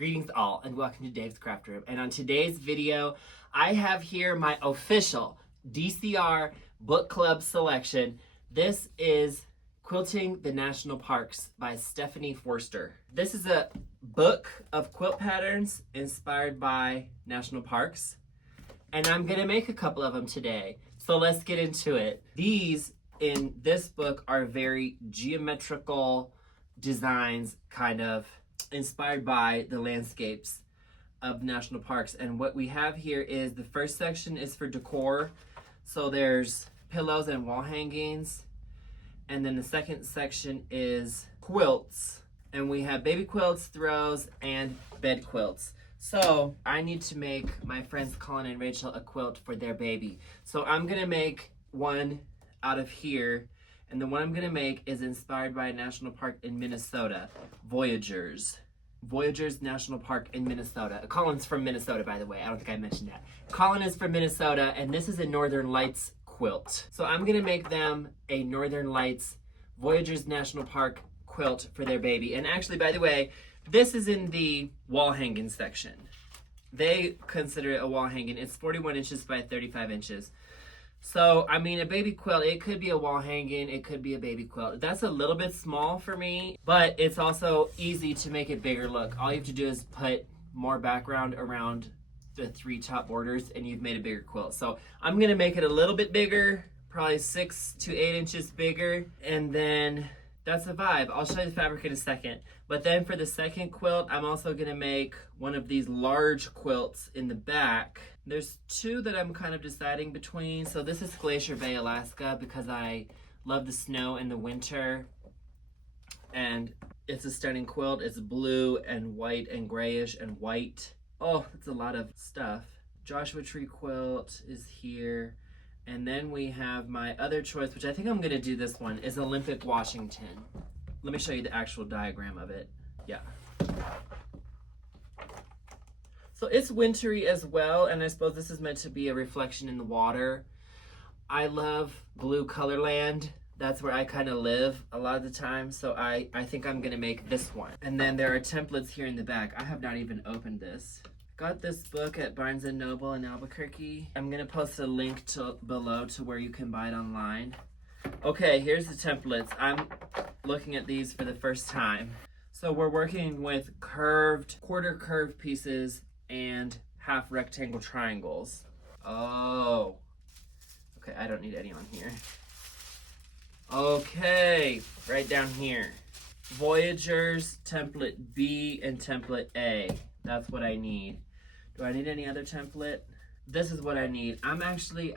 Greetings all and welcome to Dave's Craft Room. And on today's video, I have here my official DCR book club selection. This is Quilting the National Parks by Stephanie Forster. This is a book of quilt patterns inspired by national parks. And I'm gonna make a couple of them today. So let's get into it. These in this book are very geometrical designs, kind of inspired by the landscapes of national parks. And what we have here is the first section is for decor. So there's pillows and wall hangings. And then the second section is quilts. And we have baby quilts, throws, and bed quilts. So I need to make my friends Colin and Rachel a quilt for their baby. So I'm gonna make one out of here. And the one I'm gonna make is inspired by a national park in Minnesota, Voyageurs National Park in Minnesota. Colin's from Minnesota, by the way. I don't think I mentioned that. Colin is from Minnesota, and this is a Northern Lights quilt. So I'm gonna make them a Northern Lights Voyageurs National Park quilt for their baby. And actually, by the way, this is in the wall hanging section. They consider it a wall hanging. It's 41 inches by 35 inches. So, I mean, a baby quilt, it could be a wall hanging, it could be a baby quilt. That's a little bit small for me, but it's also easy to make it bigger look. All you have to do is put more background around the three top borders and you've made a bigger quilt. So I'm gonna make it a little bit bigger, probably 6 to 8 inches bigger, and then that's the vibe. I'll show you the fabric in a second. But then for the second quilt, I'm also gonna make one of these large quilts in the back. There's two that I'm kind of deciding between. So this is Glacier Bay, Alaska, because I love the snow in the winter. And it's a stunning quilt. It's blue and white and grayish and white. Oh, it's a lot of stuff. Joshua Tree quilt is here. And then we have my other choice, which I think I'm gonna do this one, is Olympic Washington. Let me show you the actual diagram of it. Yeah. So it's wintry as well, and I suppose this is meant to be a reflection in the water. I love blue colorland. That's where I kind of live a lot of the time, so I think I'm gonna make this one. And then there are templates here in the back. I have not even opened this. Got this book at Barnes & Noble in Albuquerque. I'm gonna post a link below to where you can buy it online. Okay, here's the templates. I'm looking at these for the first time. So we're working with curved, quarter curved pieces and half rectangle triangles. Oh, okay, I don't need any on here. Okay, right down here. Voyageurs, template B and template A. That's what I need. Do I need any other template? This is what I need. I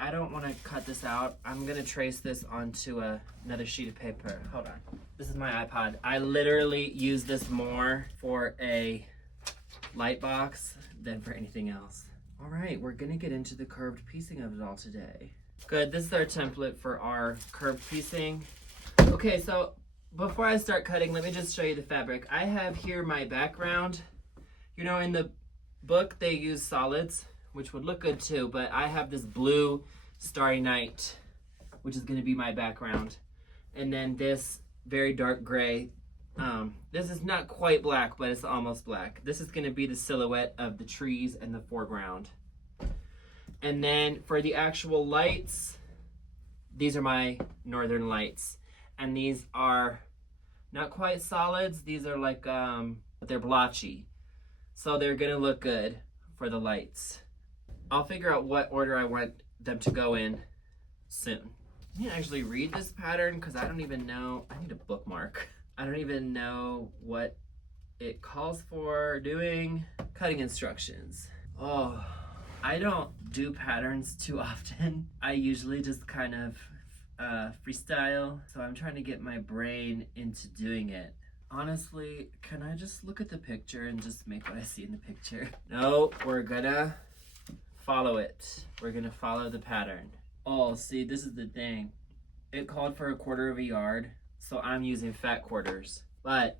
don't want to cut this out. I'm gonna trace this onto another sheet of paper. Hold on. This is my iPod. I literally use this more for a light box than for anything else. All right, we're gonna get into the curved piecing of it all today. Good, this is our template for our curved piecing. Okay, so before I start cutting, let me just show you the fabric. I have here my background. You know, in the book, they use solids, which would look good too, but I have this blue Starry Night, which is gonna be my background. And then this very dark gray. This is not quite black, but it's almost black. This is gonna be the silhouette of the trees and the foreground. And then for the actual lights, these are my Northern Lights. And these are not quite solids. These are like, they're blotchy. So they're gonna look good for the lights. I'll figure out what order I want them to go in soon. I need to actually read this pattern because I don't even know. I need a bookmark. I don't even know what it calls for doing. Cutting instructions. Oh, I don't do patterns too often. I usually just kind of freestyle. So I'm trying to get my brain into doing it. Honestly, can I just look at the picture and just make what I see in the picture? No, we're gonna follow it. We're gonna follow the pattern. Oh, see, this is the thing. It called for 1/4 of a yard, so I'm using fat quarters. But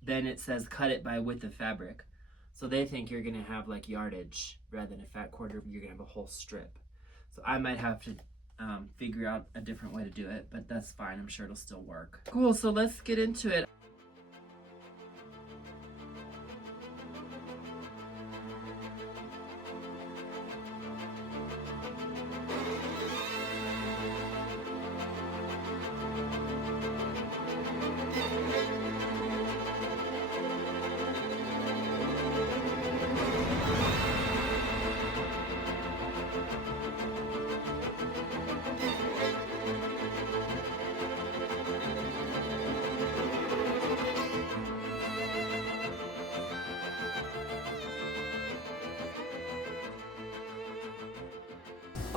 then it says cut it by width of fabric. So they think you're gonna have like yardage rather than a fat quarter, you're gonna have a whole strip. So I might have to figure out a different way to do it, but that's fine. I'm sure it'll still work. Cool, so let's get into it.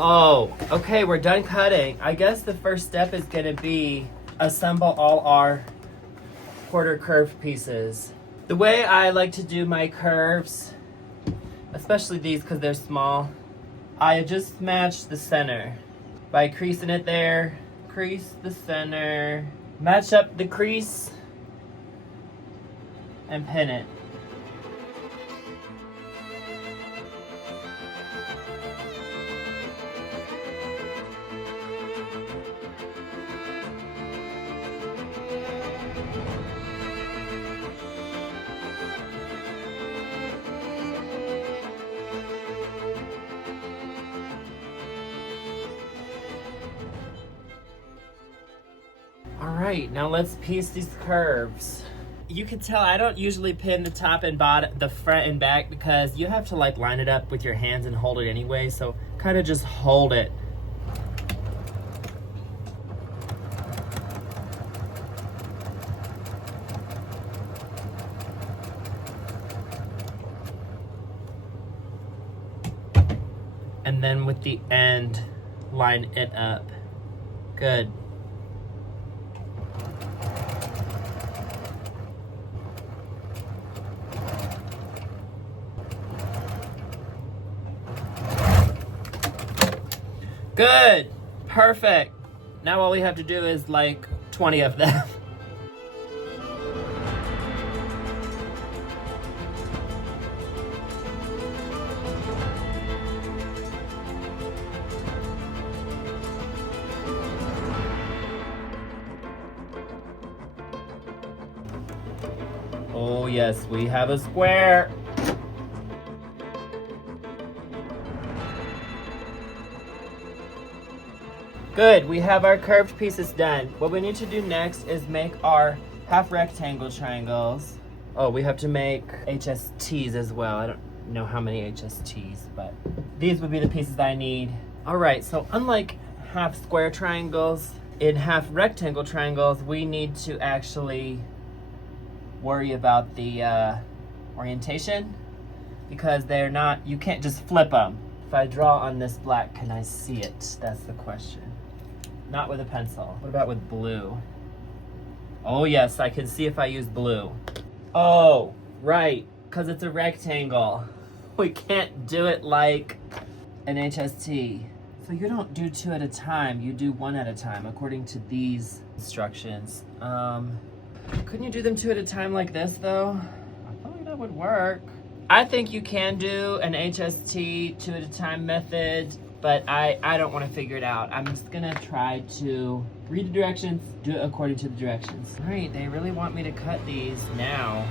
Oh, okay, we're done cutting. I guess the first step is gonna be assemble all our quarter curved pieces. The way I like to do my curves, especially these because they're small, I just match the center by creasing it there, crease the center, match up the crease, and pin it. All right, now let's piece these curves. You can tell I don't usually pin the top and bottom, the front and back, because you have to like line it up with your hands and hold it anyway, so kind of just hold it. And then with the end, line it up. Good. Good, perfect. Now all we have to do is like 20 of them. Oh yes, we have a square. Good, we have our curved pieces done. What we need to do next is make our half rectangle triangles. Oh, we have to make HSTs as well. I don't know how many HSTs, but these would be the pieces I need. All right, so unlike half square triangles, in half rectangle triangles, we need to actually worry about the orientation because they're not, you can't just flip them. If I draw on this black, can I see it? That's the question. Not with a pencil. What about with blue? Oh yes, I can see if I use blue. Oh, right, because it's a rectangle. We can't do it like an HST. So you don't do two at a time, you do one at a time, according to these instructions. Couldn't you do them two at a time like this though? I feel like that would work. I think you can do an HST two at a time method, but I don't want to figure it out. I'm just gonna try to read the directions, do it according to the directions. All right, they really want me to cut these now.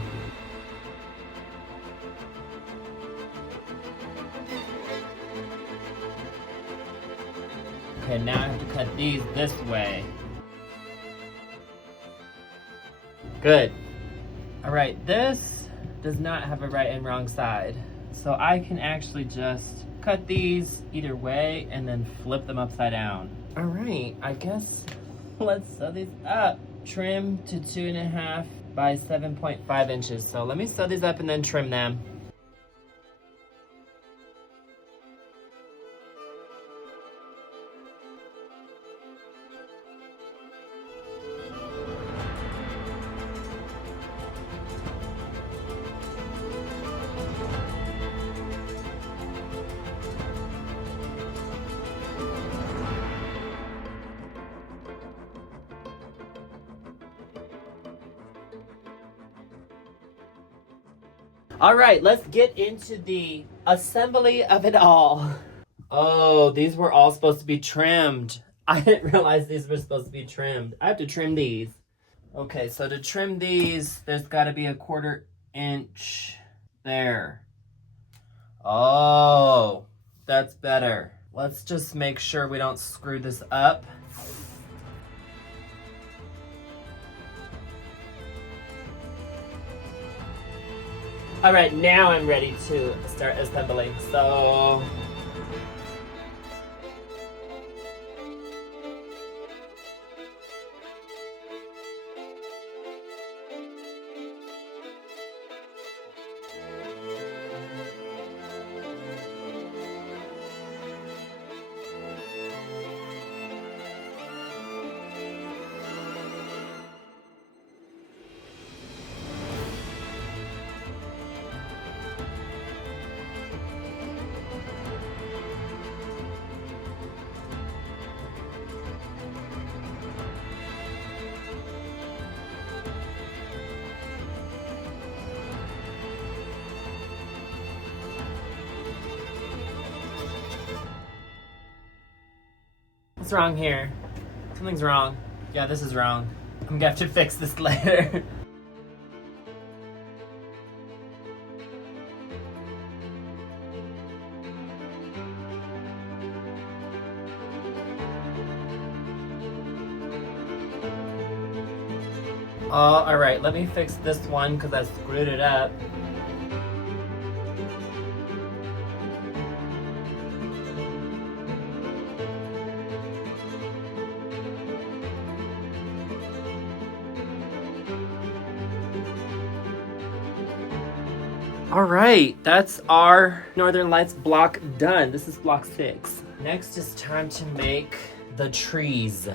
Okay, now I have to cut these this way. Good. All right, this does not have a right and wrong side. So I can actually just cut these either way and then flip them upside down. All right, I guess let's sew these up. Trim to 2.5 by 7.5 inches. So let me sew these up and then trim them. All right, let's get into the assembly of it all. Oh, these were all supposed to be trimmed. I didn't realize these were supposed to be trimmed. I have to trim these. Okay, so to trim these, there's gotta be a 1/4 inch there. Oh, that's better. Let's just make sure we don't screw this up. All right, now I'm ready to start assembling. So, What's wrong here? Something's wrong. Yeah, this is wrong. I'm gonna have to fix this later. Alright, let me fix this one because I screwed it up. Alright, that's our Northern Lights block done. This is block 6. Next is time to make the trees.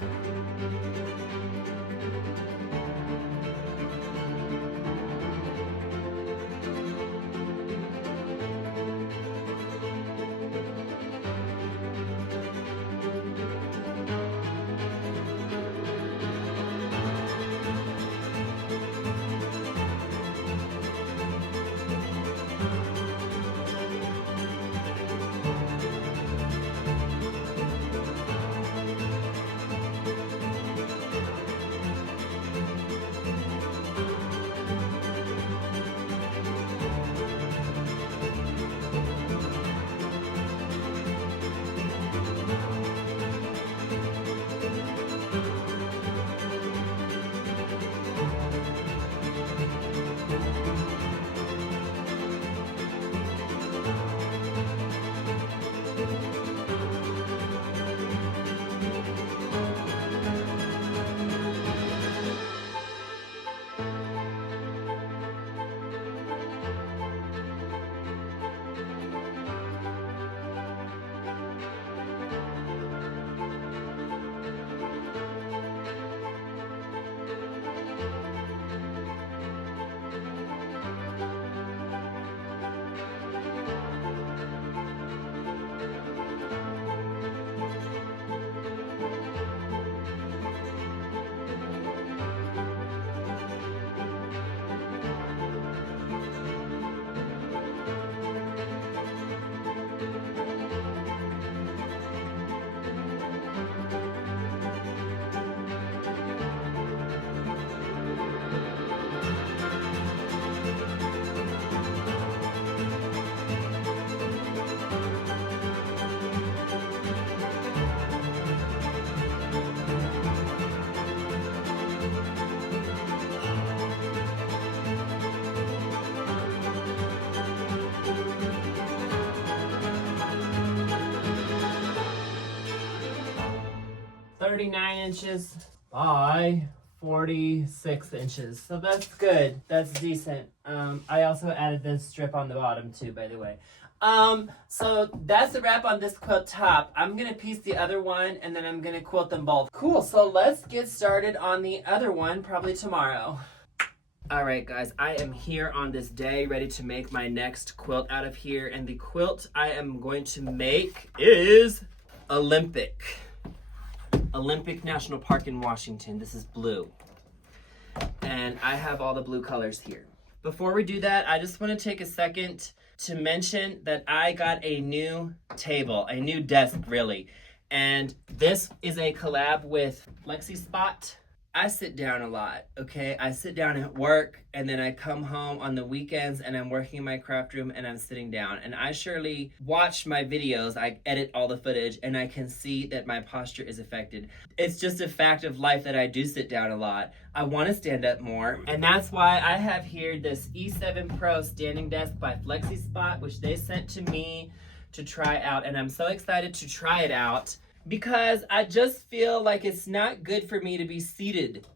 .39" by 46 inches. So that's good. That's decent. I also added this strip on the bottom too, by the way. So that's a wrap on this quilt top. I'm gonna piece the other one and then I'm gonna quilt them both. Cool, so let's get started on the other one probably tomorrow. All right, guys, I am here on this day ready to make my next quilt out of here. And the quilt I am going to make is Olympic National Park in Washington. This is blue. And I have all the blue colors here. Before we do that, I just want to take a second to mention that I got a new table, a new desk really. And this is a collab with FlexiSpot. I sit down a lot, okay? I sit down at work and then I come home on the weekends and I'm working in my craft room and I'm sitting down. And I surely watch my videos, I edit all the footage and I can see that my posture is affected. It's just a fact of life that I do sit down a lot. I want to stand up more. And that's why I have here this E7 Pro Standing Desk by FlexiSpot, which they sent to me to try out. And I'm so excited to try it out, because I just feel like it's not good for me to be seated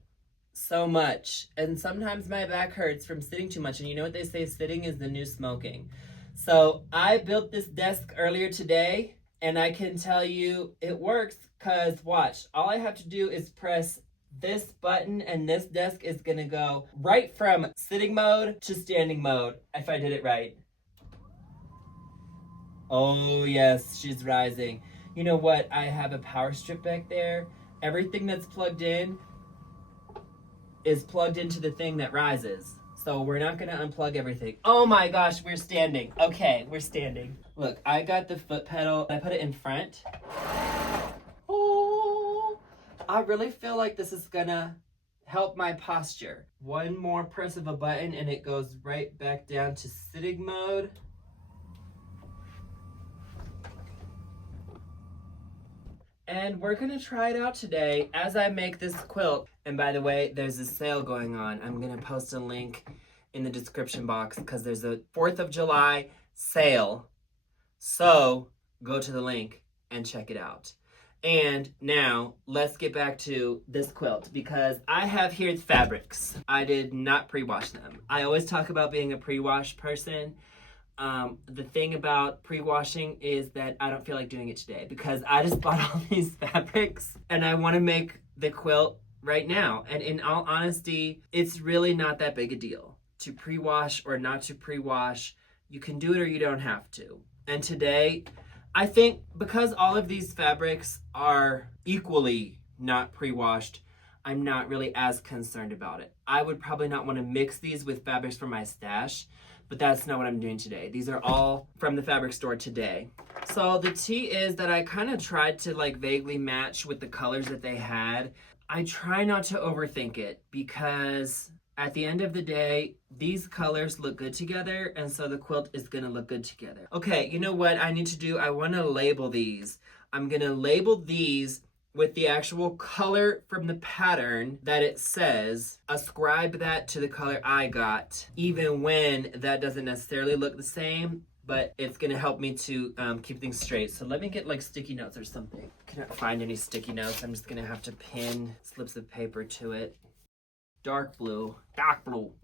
so much. And sometimes my back hurts from sitting too much. And you know what they say, sitting is the new smoking. So I built this desk earlier today and I can tell you it works, because watch, all I have to do is press this button and this desk is gonna go right from sitting mode to standing mode, if I did it right. Oh yes, she's rising. You know what? I have a power strip back there. Everything that's plugged in is plugged into the thing that rises. So we're not gonna unplug everything. Oh my gosh, we're standing. Okay, we're standing. Look, I got the foot pedal. I put it in front. Oh. I really feel like this is gonna help my posture. One more press of a button and it goes right back down to sitting mode. And we're gonna try it out today as I make this quilt. And by the way, there's a sale going on. I'm gonna post a link in the description box because there's a 4th of July sale. So go to the link and check it out. And now let's get back to this quilt because I have here the fabrics. I did not pre-wash them. I always talk about being a pre-wash person. The thing about pre-washing is that I don't feel like doing it today because I just bought all these fabrics and I want to make the quilt right now. And in all honesty, it's really not that big a deal to pre-wash or not to pre-wash. You can do it or you don't have to. And today, I think because all of these fabrics are equally not pre-washed, I'm not really as concerned about it. I would probably not want to mix these with fabrics from my stash, but that's not what I'm doing today. These are all from the fabric store today. So the tea is that I kind of tried to like vaguely match with the colors that they had. I try not to overthink it because at the end of the day, these colors look good together, and so the quilt is gonna look good together. Okay, you know what I need to do? I wanna label these. I'm gonna label these with the actual color from the pattern that it says. Ascribe that to the color I got, even when that doesn't necessarily look the same, but it's gonna help me to keep things straight. So let me get like sticky notes or something. Can't find any sticky notes. I'm just gonna have to pin slips of paper to it. Dark blue,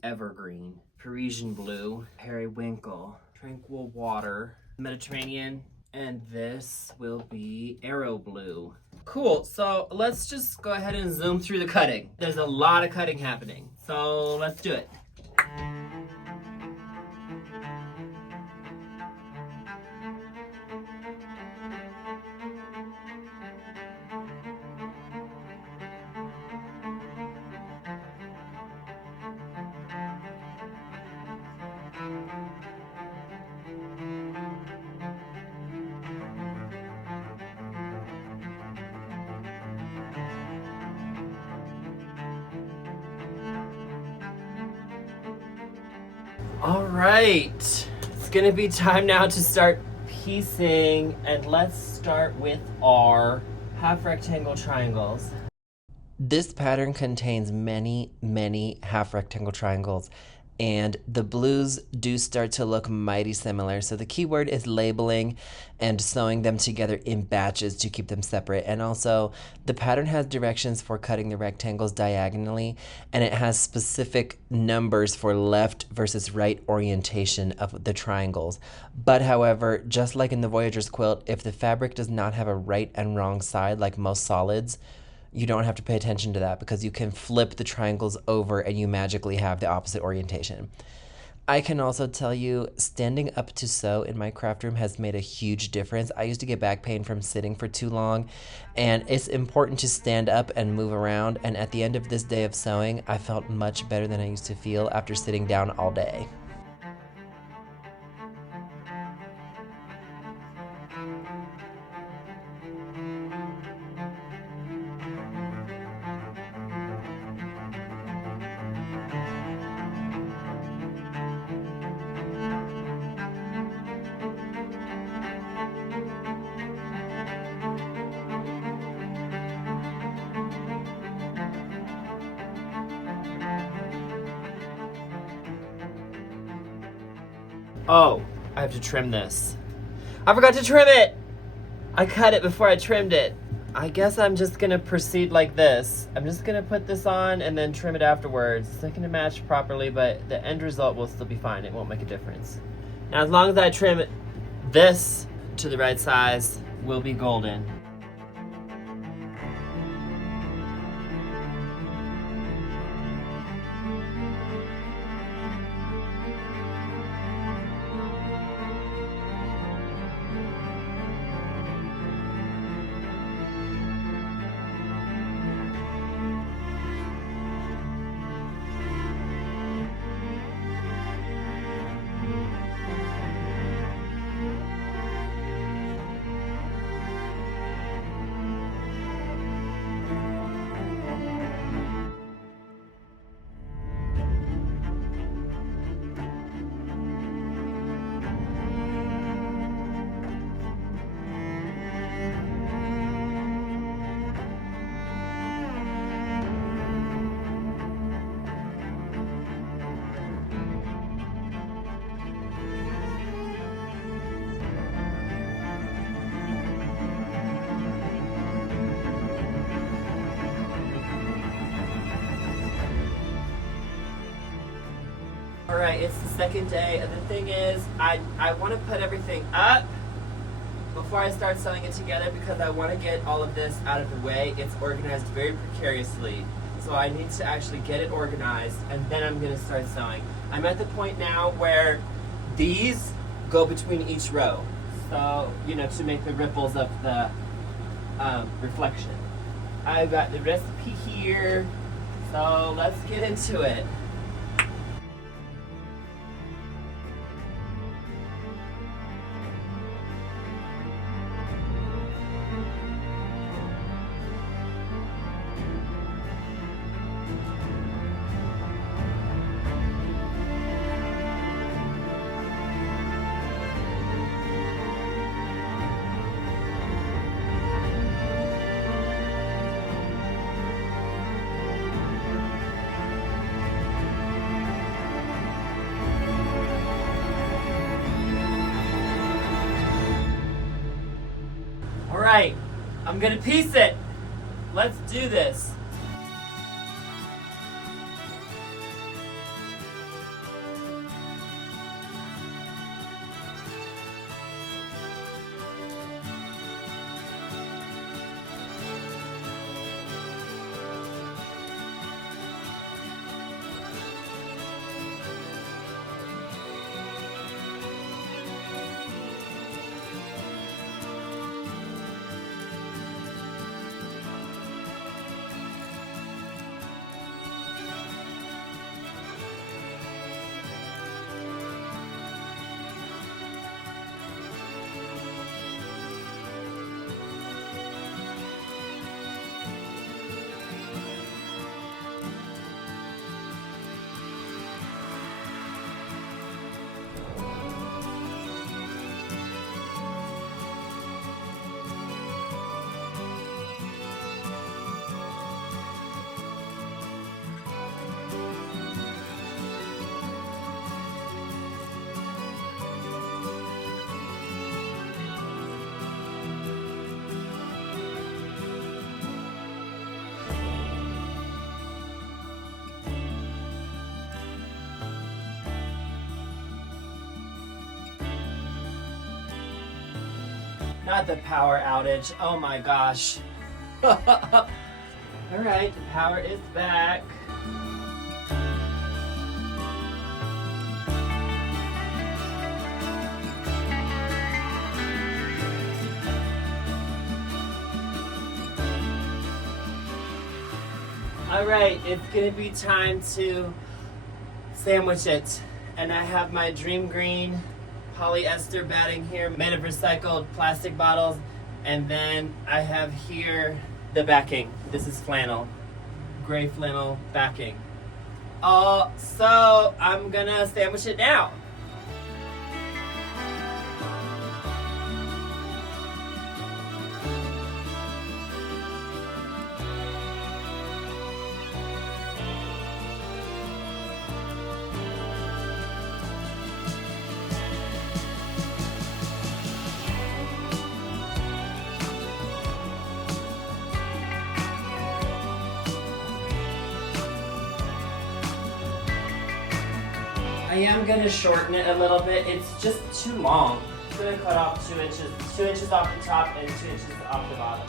evergreen, Parisian blue, periwinkle, tranquil water, Mediterranean, and this will be arrow blue. Cool, so let's just go ahead and zoom through the cutting. There's a lot of cutting happening, so let's do it. All right, it's gonna be time now to start piecing, and let's start with our half rectangle triangles. This pattern contains many half rectangle triangles, and the blues do start to look mighty similar. So the key word is labeling and sewing them together in batches to keep them separate. And also the pattern has directions for cutting the rectangles diagonally, and it has specific numbers for left versus right orientation of the triangles. But however, just like in the Voyager's quilt, if the fabric does not have a right and wrong side like most solids, you don't have to pay attention to that because you can flip the triangles over and you magically have the opposite orientation. I can also tell you, standing up to sew in my craft room has made a huge difference. I used to get back pain from sitting for too long, and it's important to stand up and move around. And at the end of this day of sewing, I felt much better than I used to feel after sitting down all day. Oh, I have to trim this. I forgot to trim it! I cut it before I trimmed it. I guess I'm just gonna proceed like this. I'm just gonna put this on and then trim it afterwards. It's not gonna match properly, but the end result will still be fine. It won't make a difference. Now, as long as I trim this to the right size, we'll be golden. right, it's the second day, and the thing is, I want to put everything up before I start sewing it together because I want to get all of this out of the way. It's organized very precariously, so I need to actually get it organized, and then I'm going to start sewing. I'm at the point now where these go between each row, so, you know, to make the ripples of the reflection. I've got the recipe here, so let's get into it. Alright, I'm gonna piece it. Let's do this. Not the power outage. Oh my gosh. Alright, the power is back. Alright, it's gonna be time to sandwich it. And I have my Dream Green polyester batting here made of recycled plastic bottles, and then I have here the backing. This is flannel, gray flannel backing. So I'm gonna sandwich it now. I am gonna shorten it a little bit. It's just too long. I'm gonna cut off 2 inches off the top and 2 inches off the bottom.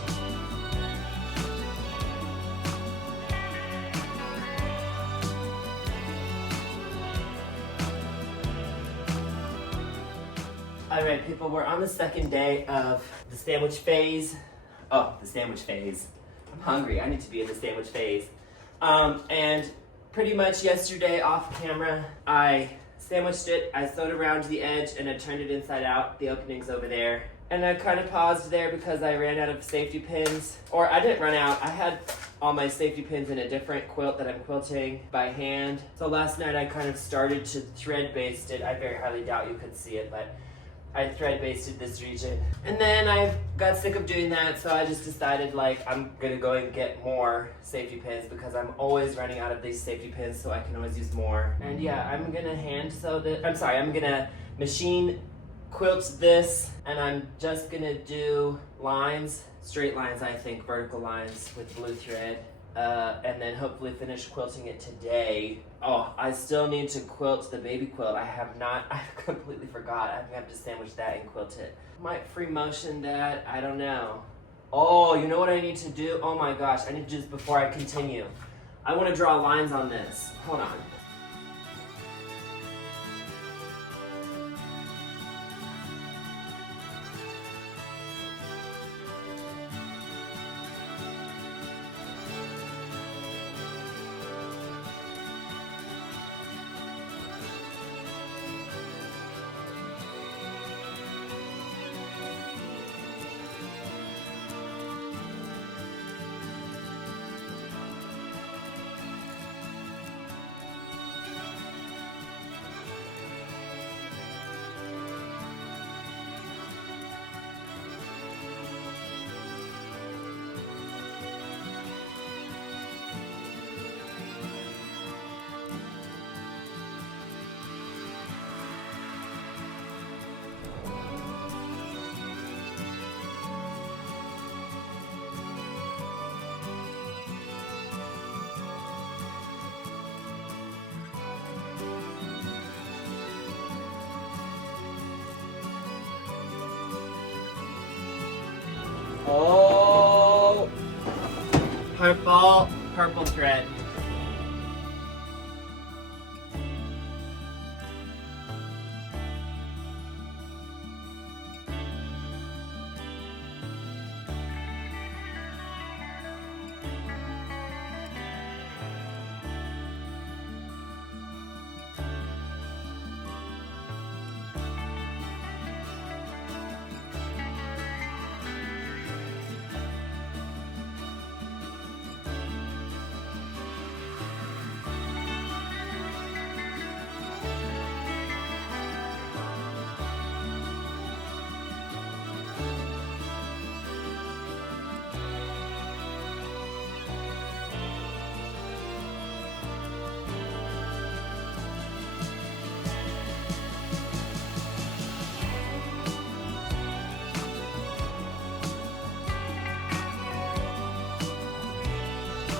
All right, people, we're on the second day of the sandwich phase. Oh, the sandwich phase. I'm hungry. I need to be in the sandwich phase. And pretty much yesterday off camera, I sandwiched it, I sewed around the edge, and I turned it inside out. The opening's over there. And I kind of paused there because I ran out of safety pins. Or I didn't run out, I had all my safety pins in a different quilt that I'm quilting by hand. So last night I kind of started to thread baste it. I very highly doubt you could see it, but I thread basted this region. And then I got sick of doing that, so I just decided like I'm gonna go and get more safety pins because I'm always running out of these safety pins, so I can always use more. And yeah, I'm gonna I'm gonna machine quilt this, and I'm just gonna do lines, straight lines, I think, vertical lines with blue thread. and then hopefully finish quilting it today. Oh, I still need to quilt the baby quilt. I completely forgot. I have to sandwich that and quilt it. Might free motion that, I don't know. Oh, you know what I need to do? Oh my gosh, I need to do this before I continue. I want to draw lines on this. Hold on. Oh, purple thread.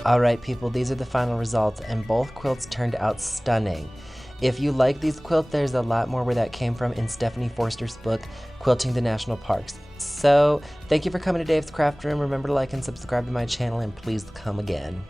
Alright people, these are the final results, and both quilts turned out stunning. If you like these quilts, there's a lot more where that came from in Stephanie Forster's book, Quilting the National Parks. So, thank you for coming to Dave's Craft Room. Remember to like and subscribe to my channel, and please come again.